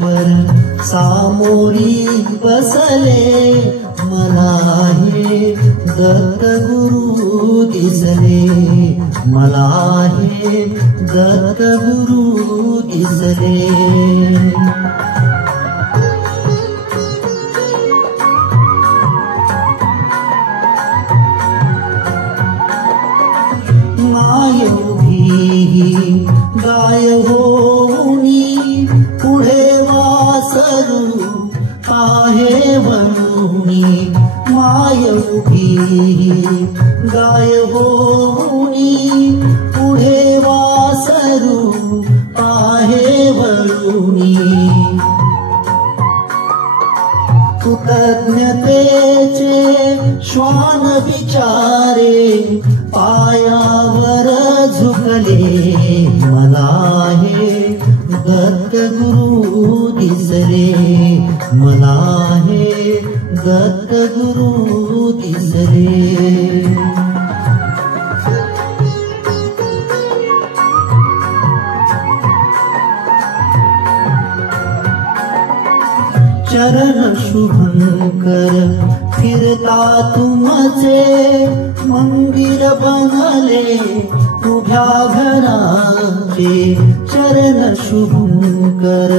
ईश्वर सामोरी बसले, मला हे दत्तगुरु दिसले, मला हे दत्तगुरु दिसले. माय उभी गाय होऊनी, पुढे वासरू आहे वणुनी. माय उभी गाय होऊनी, पुढे वासरू आहे वणुनी. कृतज्ञतेचे श्वान विचारे, पायावर झुकले, मला हे दत्तगुरु दिसले, मला हे दत्तगुरु दिसले. चरण शुभंकर फिरता तुमचे, मंदिर बनले उभ्या घराचे. चरण शुभंकर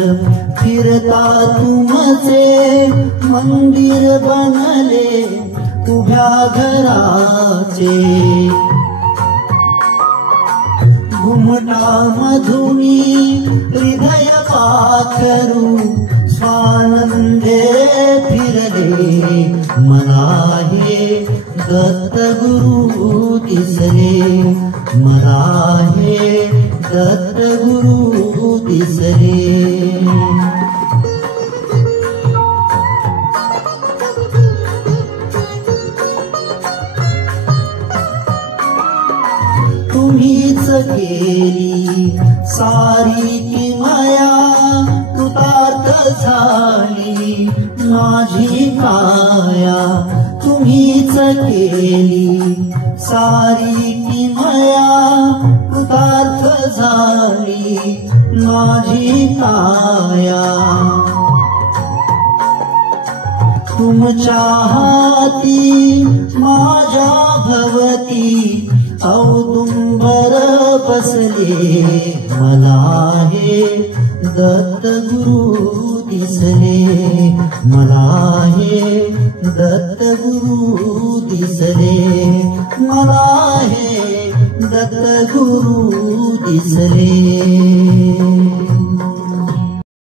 फिरता तुमचे, मंदिर बनले उभ्या घराचे. घुमटा मधुनी हृदय पाखरू, स्वानंदे फिरले, मला हे दत्तगुरु दिसले, मला हे दत्तगुरु दिसले. तुम्हीच केली सारी की माया, कृतार्थ झाली माझी काया. तुम्हीच केली सारी की माया, कृतार्थ झाली माझी काया. तुमच्या हाती माझ्या भवती, औदुंबर बसले, मला हे दत्तगुरु दिसले, मला हे दत्तगुरु दिसले, मला हे दत्तगुरु दिसले.